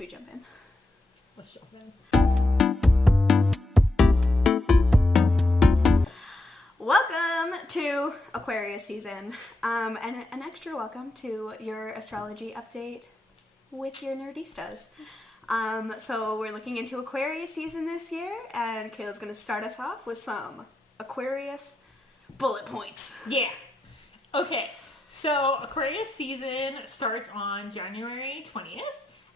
we jump in? Let's jump in. Welcome to Aquarius season, and an extra welcome to your astrology update with your Nerdistas. So we're looking into Aquarius season this year, and Kayla's going to start us off with some Aquarius bullet points. Yeah. Okay, so Aquarius season starts on January 20th,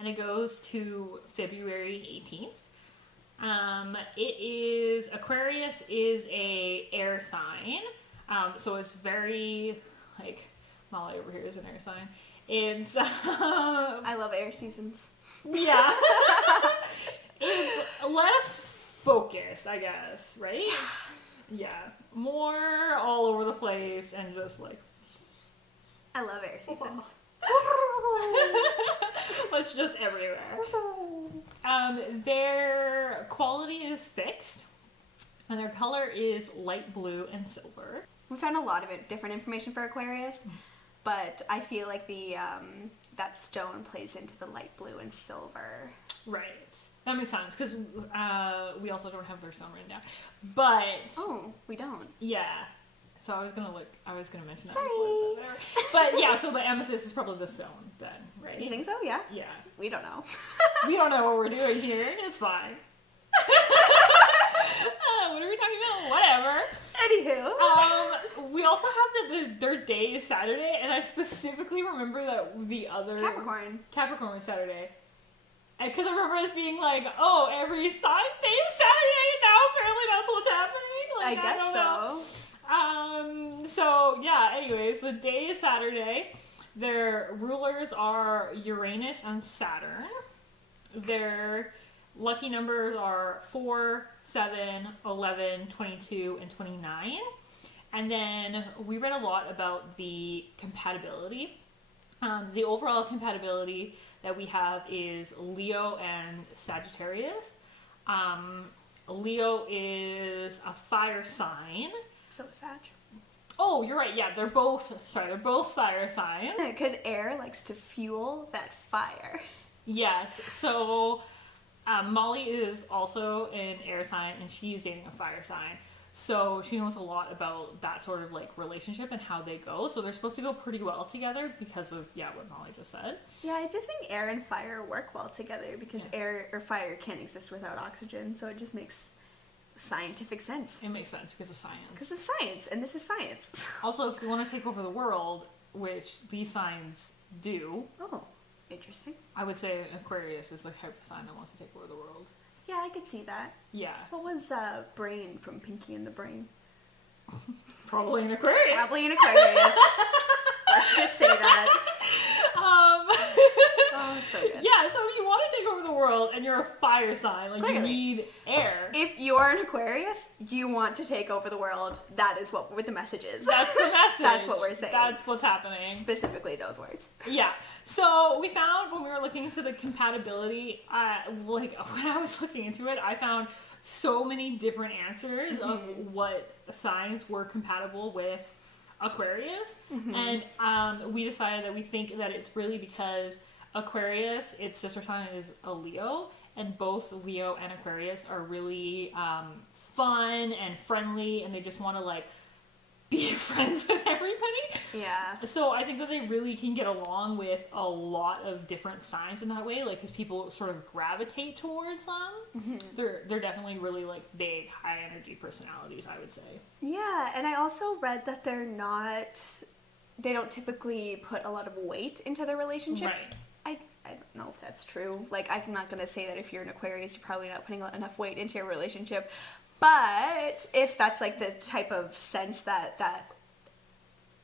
and it goes to February 18th. Aquarius is a air sign, so it's very, like, Molly over here is an air sign. It's, I love air seasons. yeah. It's less focused, I guess, right? Yeah. More all over the place and just, like... I love air seasons. It's just everywhere. Their quality is fixed, and their color is light blue and silver. We found a lot of different information for Aquarius, but I feel like the that stone plays into the light blue and silver. Right. That makes sense, because we also don't have their stone written down. But... Oh, we don't. Yeah. So I was gonna mention that. Sorry. But yeah, so the amethyst is probably the stone then, right? You think so? Yeah? Yeah. We don't know. We don't know what we're doing here. It's fine. What are we talking about? Whatever. Anywho. We also have that their day is Saturday, and I specifically remember that the other... Capricorn was Saturday. Because I remember us being like, oh, every sign's day is Saturday, and now apparently that's what's happening. Like, I guess so. So yeah, anyways, the day is Saturday. Their rulers are Uranus and Saturn. Their lucky numbers are 4, 7, 11, 22, and 29. And then we read a lot about the compatibility. The overall compatibility that we have is Leo and Sagittarius. Leo is a fire sign. So is Sag. Oh, you're right. Yeah, they're both fire signs. Because air likes to fuel that fire. Yes. So Molly is also an air sign, and she's dating a fire sign. So she knows a lot about that sort of like relationship and how they go. So they're supposed to go pretty well together because of what Molly just said. Yeah, I just think air and fire work well together because air or fire can't exist without oxygen. So it just makes scientific sense. It makes sense because of science. Because of science, and this is science. Also, if you want to take over the world, which these signs do. Oh, interesting. I would say Aquarius is the type of sign that wants to take over the world. Yeah, I could see that. Yeah. What was Brain from Pinky and the Brain? Probably an Aquarius. Probably an Aquarius. Let's just say that. Oh, so good. Yeah, so if you want to take over the world and you're a fire sign, like Clearly. you need air. If you're an Aquarius, you want to take over the world. That is what the message is. That's the message. That's what we're saying. That's what's happening. Specifically those words. Yeah. So we found when we were looking into the compatibility, when I was looking into it, I found so many different answers of what signs were compatible with Aquarius. And we decided that we think that it's really because Aquarius, its sister sign is a Leo, and both Leo and Aquarius are really fun and friendly, and they just want to like be friends with everybody. Yeah. So I think that they really can get along with a lot of different signs in that way, like because people sort of gravitate towards them. They're definitely really like big, high energy personalities, I would say. Yeah, and I also read that they don't typically put a lot of weight into their relationships. Right. I don't know if that's true. Like, I'm not going to say that if you're an Aquarius, you're probably not putting enough weight into your relationship. But if that's, like, the type of sense that that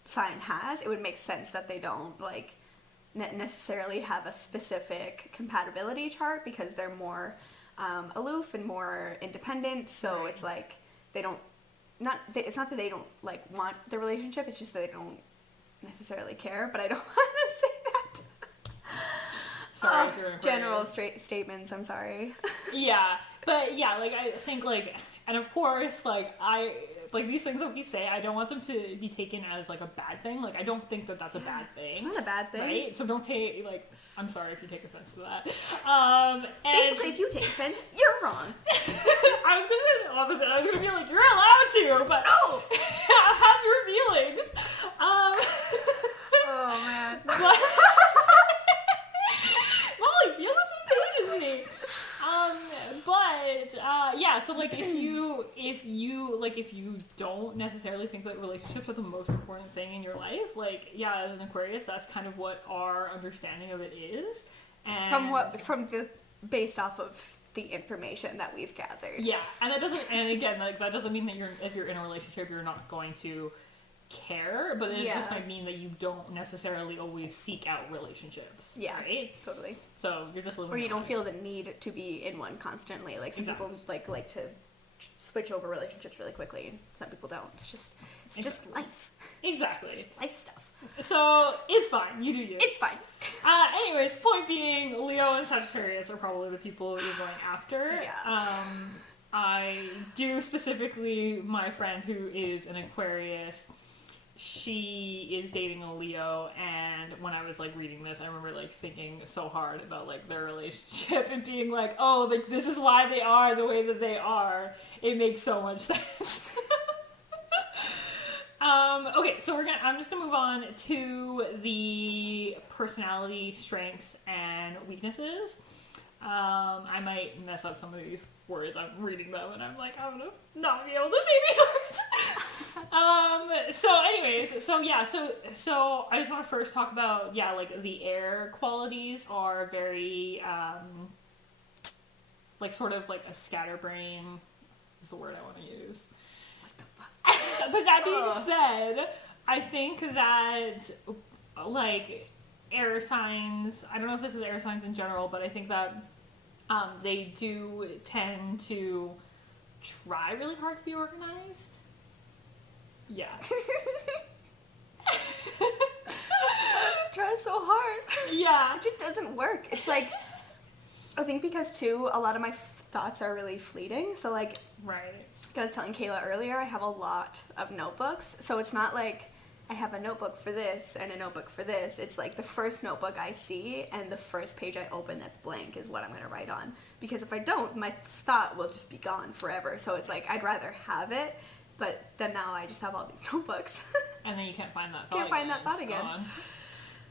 sign has, it would make sense that they don't, like, necessarily have a specific compatibility chart because they're more aloof and more independent. So it's, like, it's not that they don't, like, want the relationship. It's just that they don't necessarily care. But I don't want to say that. Sorry if you're general statements, I'm sorry. Yeah, but yeah, like I think like, and of course, like like these things that we say, I don't want them to be taken as like a bad thing. Like I don't think that that's a bad thing. It's not a bad thing, right? So don't take like. I'm sorry if you take offense to that. Basically, if you take offense, you're wrong. I was gonna say the opposite. I was gonna be like, you're allowed to, but No. have your feelings. Oh man. Molly, feel the same page as me. Yeah, so like if you don't necessarily think that relationships are the most important thing in your life, like yeah, as an Aquarius, that's kind of what our understanding of it is. And based off of the information that we've gathered. Yeah, and that doesn't mean that if you're in a relationship, you're not going to care, but it just might mean that you don't necessarily always seek out relationships. Yeah, right? Totally. So you're just living. Or you don't feel the need to be in one constantly. Like some people like to switch over relationships really quickly. Some people don't. It's just life. Exactly. It's just life stuff. So it's fine. You do you. It's fine. Anyways, point being, Leo and Sagittarius are probably the people you're going after. Yeah. I do specifically my friend who is an Aquarius. She is dating a Leo, and when I was like reading this, I remember like thinking so hard about like their relationship and being like, oh, like this is why they are the way that they are. It makes so much sense. Okay, so I'm just gonna move on to the personality strengths and weaknesses. I might mess up some of these words. I'm reading them and I'm like, I'm gonna not be able to say these words. So anyways, so I just want to first talk about, like the air qualities are very, like sort of like a scatterbrain is the word I want to use. But that being said, I think that like air signs, I don't know if this is air signs in general, but I think that they do tend to try really hard to be organized. Yeah. Try so hard. Yeah. It just doesn't work. It's like, I think because too, a lot of my thoughts are really fleeting. So like, right. Like I was telling Kayla earlier, I have a lot of notebooks. So it's not like I have a notebook for this and a notebook for this. It's like the first notebook I see and the first page I open that's blank is what I'm going to write on. Because if I don't, my thought will just be gone forever. So it's like, I'd rather have it, but then now I just have all these notebooks. And then you can't find that thought Can't find that thought again. Gone.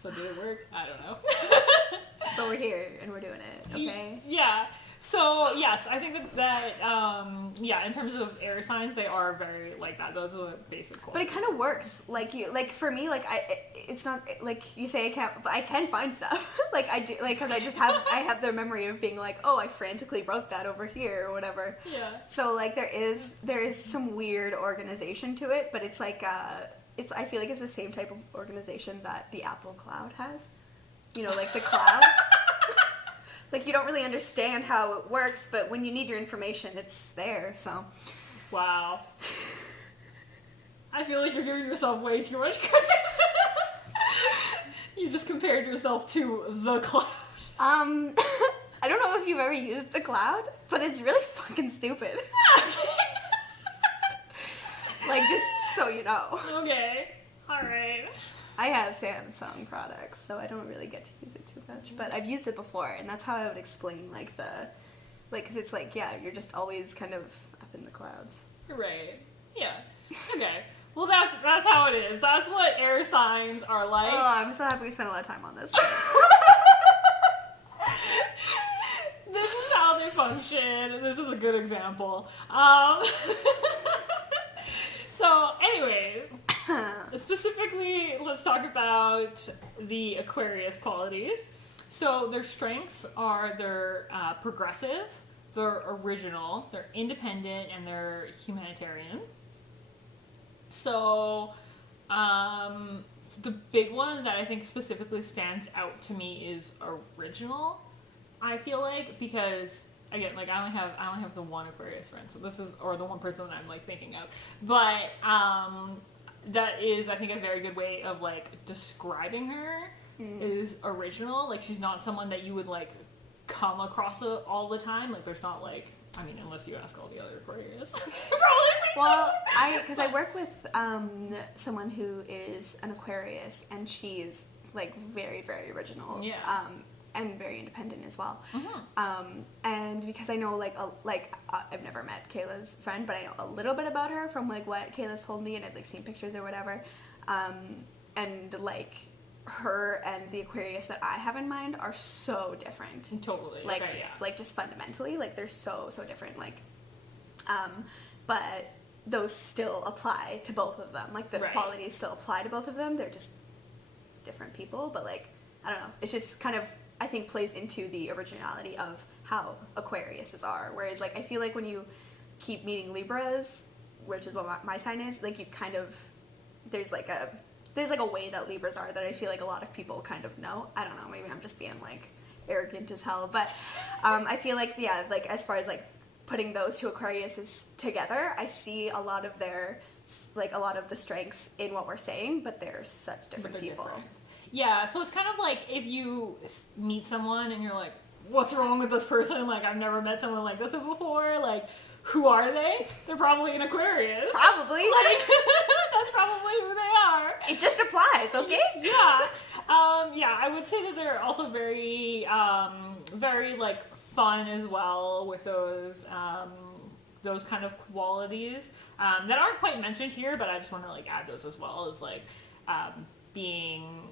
So did it work? I don't know. But we're here and we're doing it, okay? Yeah. So, yes, I think that in terms of air signs, they are very like that. Those are the basic qualities. But it kind of works. Like for me, like it's not like you say I can find stuff. Like I do, like because I have the memory of being like, oh, I frantically wrote that over here or whatever. Yeah. So like there is some weird organization to it, but it's like I feel like it's the same type of organization that the Apple Cloud has. You know, like the cloud. Like, you don't really understand how it works, but when you need your information, it's there, so. Wow. I feel like you're giving yourself way too much credit. You just compared yourself to the cloud. I don't know if you've ever used the cloud, but it's really fucking stupid. Like, just so you know. Okay. Alright. I have Samsung products, so I don't really get to use it too much, but I've used it before, and that's how I would explain, because it's like, yeah, you're just always kind of up in the clouds. Right. Yeah. Okay. Well, that's how it is. That's what air signs are like. Oh, I'm so happy we spent a lot of time on this. This is how they function. This is a good example. So, anyways, specifically, let's talk about the Aquarius qualities. So their strengths are they're progressive, they're original, they're independent, and they're humanitarian. So the big one that I think specifically stands out to me is original. I feel like, because again, like I only have the one Aquarius friend, so this is, or the one person that I'm like thinking of, but that is, I think, a very good way of like describing her is original. Like she's not someone that you would like come across all the time. Like there's not like I mean, unless you ask all the other Aquarius. Well, because I work with someone who is an Aquarius, and she's like very, very original. Yeah. And very independent as well. Mm-hmm. And because I know I've never met Kayla's friend, but I know a little bit about her from like what Kayla's told me, and I've like seen pictures or whatever. And like her and the Aquarius that I have in mind are so different. Totally. Like, okay, yeah. like just fundamentally, like they're so different. Like, but those still apply to both of them. Like the Right. qualities still apply to both of them. They're just different people. But like, I don't know. It's just kind of, I think, plays into the originality of how Aquariuses are. Whereas like I feel like when you keep meeting Libras, which is what my sign is, like you kind of, there's like a way that Libras are that I feel like a lot of people kind of know. I don't know, maybe I'm just being like arrogant as hell, but I feel like, yeah, like as far as like putting those two Aquariuses together, I see a lot of their, like a lot of the strengths in what we're saying, but they're such different people. Different. Yeah, so it's kind of like if you meet someone and you're like, what's wrong with this person? Like, I've never met someone like this before. Like, who are they? They're probably an Aquarius. Probably. Like, that's probably who they are. It just applies, okay? Yeah. Yeah, I would say that they're also very, very, like, fun as well with those kind of qualities that aren't quite mentioned here, but I just want to, like, add those as well as, like, being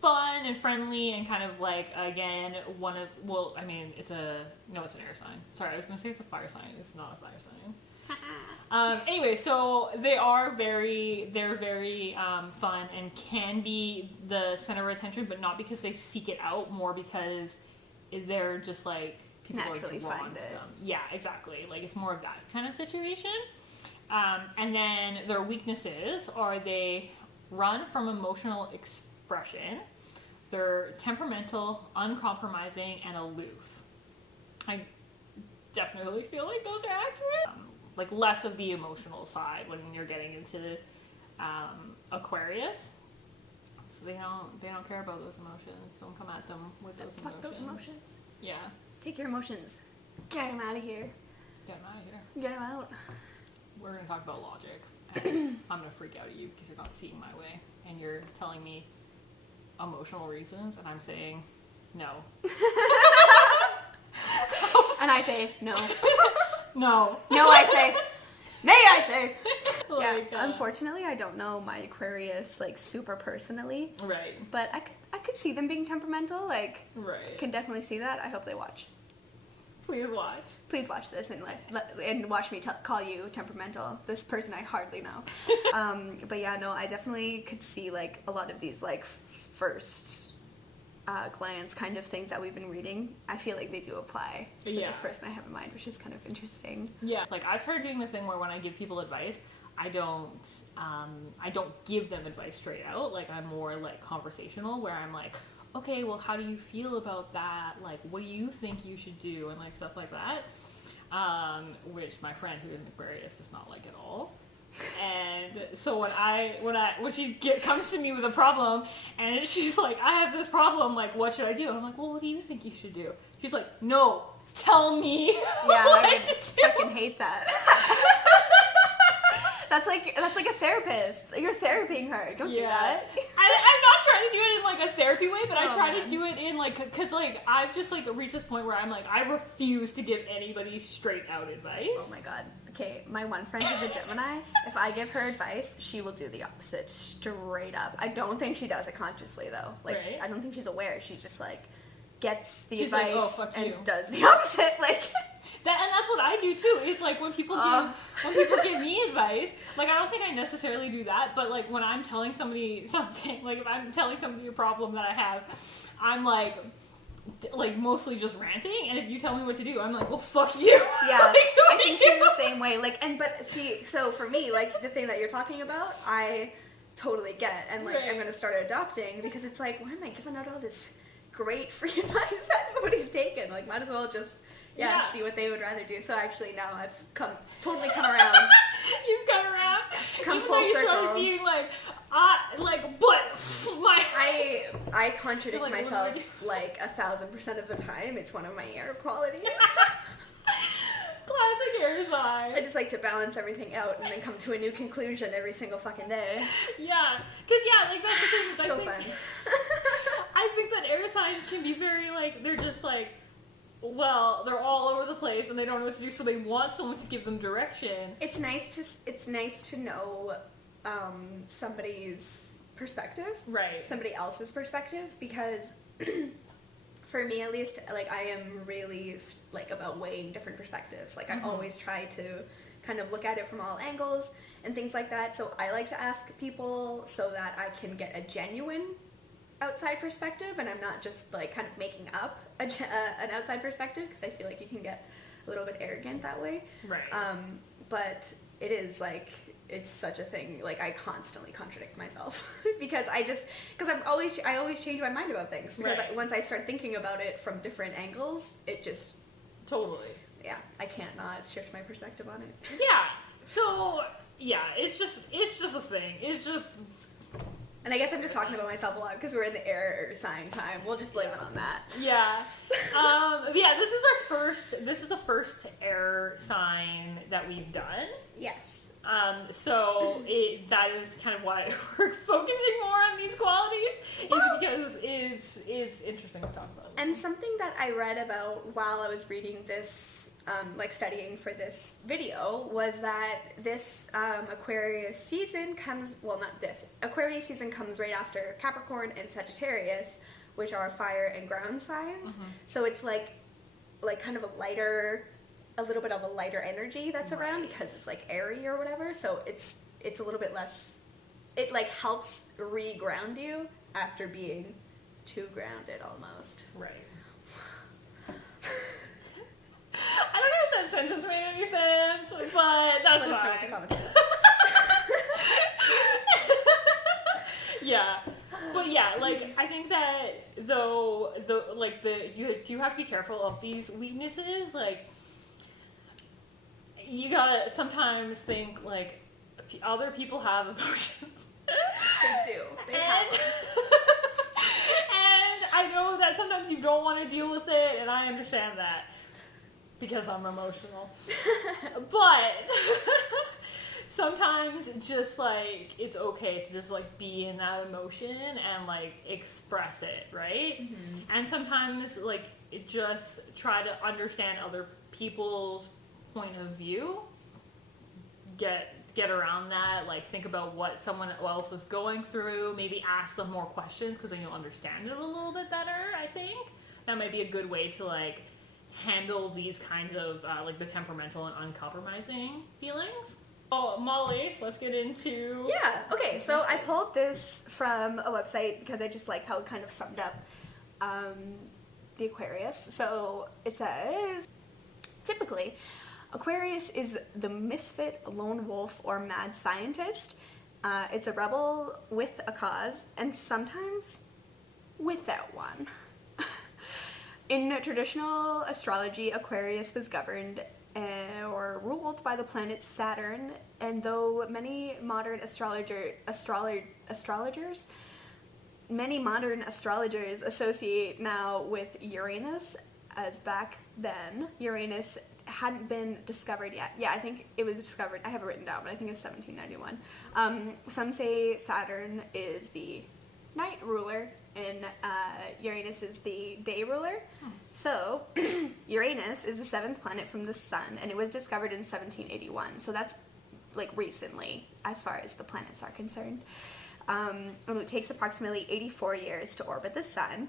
fun and friendly and kind of like, again, it's an air sign. Sorry, I was going to say it's a fire sign. It's not a fire sign. Anyway, so they're very fun and can be the center of attention, but not because they seek it out, more because they're just like, people naturally are drawn find to it. them. Yeah, exactly. Like, it's more of that kind of situation. And then their weaknesses are they run from emotional expression. They're temperamental, uncompromising, and aloof. I definitely feel like those are accurate. Like less of the emotional side when you're getting into Aquarius. So they don't care about those emotions. Don't come at them with those Fuck emotions. those emotions. Yeah. Take your emotions. Get them out of here. Get them out of here. Get them out. We're going to talk about logic. And I'm going to freak out at you because you're not seeing my way. And you're telling me emotional reasons, and I'm saying no. And I say no. No. No, I say. Nay, I say. Like, yeah. Unfortunately, I don't know my Aquarius like super personally. Right. But I could see them being temperamental. Like, Right. can definitely see that. I hope they watch. Please watch. Please watch this and watch me call you temperamental. This person I hardly know. But yeah, no, I definitely could see like a lot of these like first glance kind of things that we've been reading. I feel like they do apply to this person I have in mind, which is kind of interesting. Yeah, it's like I've started doing this thing where when I give people advice, I don't give them advice straight out. Like, I'm more like conversational, where I'm like, okay, well, how do you feel about that? Like, what do you think you should do? And like stuff like that. Which my friend who is an Aquarius does not like at all. And so when she comes to me with a problem and she's like, I have this problem, like, what should I do? I'm like, well, what do you think you should do? She's like, no, tell me. Yeah, I would fucking hate that. That's like a therapist. You're therapying her. Don't do that. I'm not trying to do it in like a therapy way, but I try to do it in like, because like I've just like reached this point where I'm like, I refuse to give anybody straight out advice. Oh my god. Okay, my one friend is a Gemini. If I give her advice, she will do the opposite straight up. I don't think she does it consciously though. Like, right? I don't think she's aware. She just like gets the She's advice like, oh, fuck and you. does the opposite. Like. And that's what I do too. Is like when people give me advice, like I don't think I necessarily do that, but like when I'm telling somebody something, like if I'm telling somebody a problem that I have, I'm like mostly just ranting, and if you tell me what to do, I'm like, well, fuck you. Yeah, Like, I think she's the same way. Like, but see, so for me, like the thing that you're talking about, I totally get, and like I'm gonna start adopting, because it's like, why am I giving out all this great free advice that nobody's taken? Like, might as well just see what they would rather do. So actually now I've totally come around. You've come around. Come Even full though you circle. started being but my. I contradict Like, myself like 1,000% of the time. It's one of my air qualities. classic air sign. I just like to balance everything out and then come to a new conclusion every single fucking day. Yeah, because like that's the thing. Is So fun. I think that air signs can be very like they're just like, well, they're all over the place and they don't know what to do, so they want someone to give them direction. It's nice to know somebody's perspective, right? Somebody else's perspective, because for me at least, like I am really like about weighing different perspectives. Like I always try to kind of look at it from all angles and things like that. So I like to ask people so that I can get a genuine outside perspective, and I'm not just like kind of making up an outside perspective, because I feel like you can get a little bit arrogant that way. Right. But it is like, it's such a thing. Like I constantly contradict myself because I always change my mind about things, because once I start thinking about it from different angles, it just totally. Yeah, I can't not shift my perspective on it. Yeah. So yeah, it's just a thing. It's just. And I guess I'm just talking about myself a lot because we're in the air sign time. We'll just blame it on that. Yeah. Yeah, this is the first air sign that we've done. Yes. So that is kind of why we're focusing more on these qualities, is because it's interesting to talk about. And something that I read about while I was reading this, like studying for this video, was that this Aquarius season comes, Aquarius season comes right after Capricorn and Sagittarius, which are fire and ground signs. So it's like kind of a little bit of a lighter energy that's around, because it's like airy or whatever. So it's a little bit less, it like helps re-ground you after being too grounded almost. Right. I don't know if that sentence made any sense, but that's fine. Yeah, but yeah, like I think that though you do have to be careful of these weaknesses. Like you gotta sometimes think like other people have emotions. They do. They have. And I know that sometimes you don't want to deal with it, and I understand that. Because I'm emotional. But sometimes just like it's okay to just like be in that emotion and like express it, right? And sometimes like just try to understand other people's point of view. Get around that, like think about what someone else is going through, maybe ask them more questions, because then you'll understand it a little bit better. I think that might be a good way to like handle these kinds of like the temperamental and uncompromising feelings. Oh, Molly, let's get into... Yeah, okay, so I pulled this from a website because I just like how it kind of summed up the Aquarius. So it says, typically, Aquarius is the misfit, lone wolf, or mad scientist. It's a rebel with a cause, and sometimes without one. In traditional astrology, Aquarius was governed or ruled by the planet Saturn, and though many modern astrologers associate now with Uranus, as back then Uranus hadn't been discovered yet. Yeah, I think it was discovered, I have it written down, but I think it's 1791. Some say Saturn is the night ruler, and Uranus is the day ruler. So Uranus is the 7th planet from the sun, and it was discovered in 1781. So that's like recently as far as the planets are concerned. And it takes approximately 84 years to orbit the sun.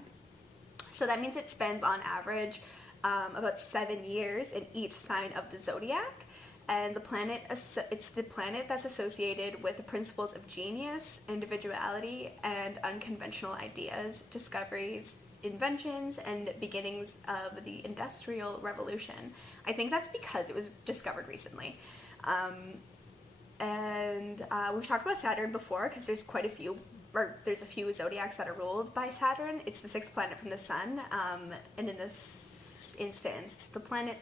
So that means it spends on average about 7 years in each sign of the zodiac. And it's the planet that's associated with the principles of genius, individuality, and unconventional ideas, discoveries, inventions, and beginnings of the Industrial Revolution. I think that's because it was discovered recently. And we've talked about Saturn before, because there's a few zodiacs that are ruled by Saturn. It's the 6th planet from the sun, and in this instance, the planet,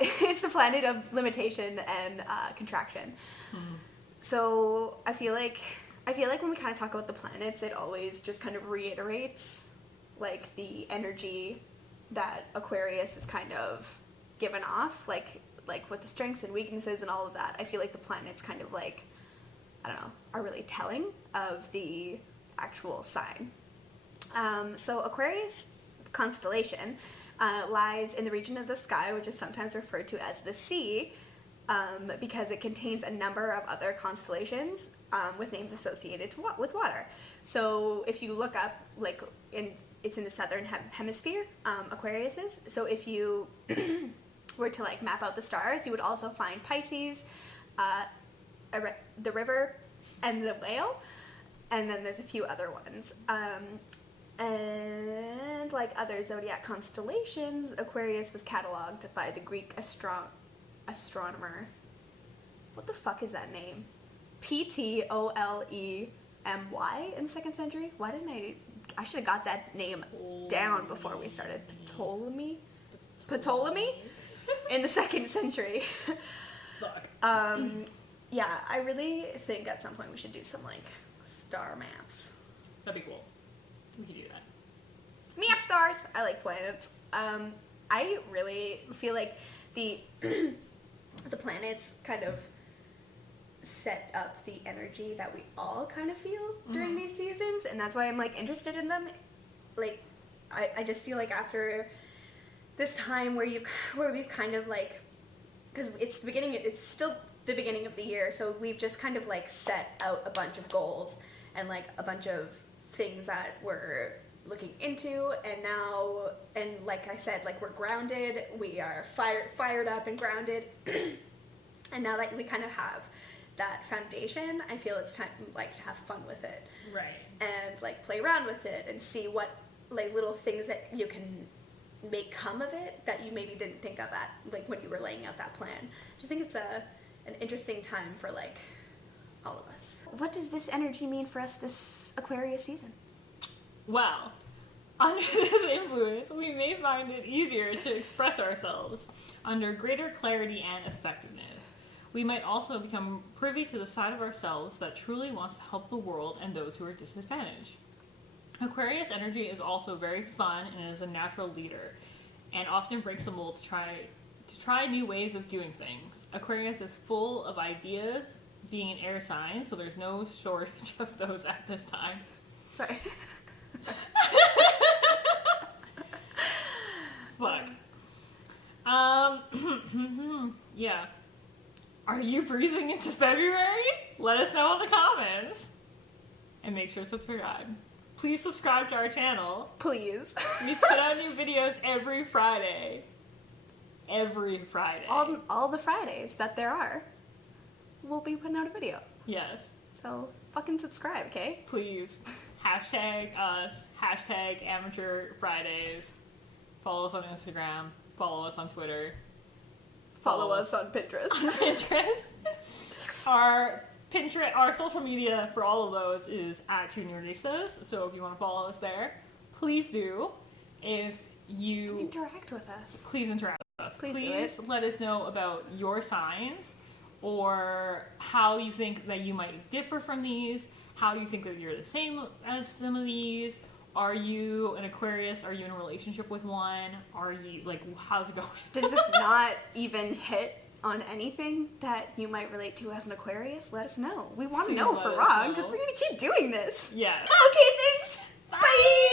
it's the planet of limitation and contraction. So I feel like when we kind of talk about the planets, it always just kind of reiterates like the energy that Aquarius is kind of given off, like with the strengths and weaknesses and all of that. I feel like the planets kind of like, I don't know, are really telling of the actual sign. So Aquarius constellation lies in the region of the sky, which is sometimes referred to as the sea, because it contains a number of other constellations with names associated with water. So if you look up, like, it's in the southern hemisphere, Aquarius is. So if you were to like map out the stars, you would also find Pisces, the river, and the whale, and then there's a few other ones. And like other zodiac constellations, Aquarius was cataloged by the Greek astronomer. What the fuck is that name? Ptolemy in the 2nd century. Why didn't I should have got that name down before we started. Ptolemy in the 2nd century. Fuck. Yeah, I really think at some point we should do some like star maps. That'd be cool. We could do that. Map stars. I like planets. I really feel like the planets kind of set up the energy that we all kind of feel during these seasons, and that's why I'm like interested in them. Like, I just feel like after this time where we've kind of like, because it's still the beginning of the year, so we've just kind of like set out a bunch of goals and like a bunch of things that we're looking into, and like I said, like we're grounded, we are fired up and grounded, and now that we kind of have that foundation, I feel it's time like to have fun with it, right, and like play around with it and see what like little things that you can make come of it that you maybe didn't think of at like when you were laying out that plan. I just think it's an interesting time for like all of us. What does this energy mean for us this Aquarius season? Well, under this influence, we may find it easier to express ourselves under greater clarity and effectiveness. We might also become privy to the side of ourselves that truly wants to help the world and those who are disadvantaged. Aquarius energy is also very fun and is a natural leader, and often breaks the mold to try new ways of doing things. Aquarius is full of ideas, being an air sign, so there's no shortage of those at this time. Sorry. Fuck. Yeah. Are you breezing into February? Let us know in the comments. And make sure to subscribe. Please subscribe to our channel. Please. We put out new videos every Friday. Every Friday. All the Fridays that there are, we'll be putting out a video. Yes. So fucking subscribe, okay? Please. Hashtag us. Hashtag Amateur Fridays. Follow us on Instagram. Follow us on Twitter. Follow us on Pinterest. Our social media for all of those is at @Nerdistas. So if you want to follow us there, please do. If you interact with us, please interact with us. Please let us know about your signs, or how you think that you might differ from these. How you think that you're the same as some of these. Are you an Aquarius? Are you in a relationship with one? Are you, like, how's it going? Does this not even hit on anything that you might relate to as an Aquarius? Let us know. We want to know for wrong, because we're going to keep doing this. Yeah. Okay, thanks. Bye. Bye.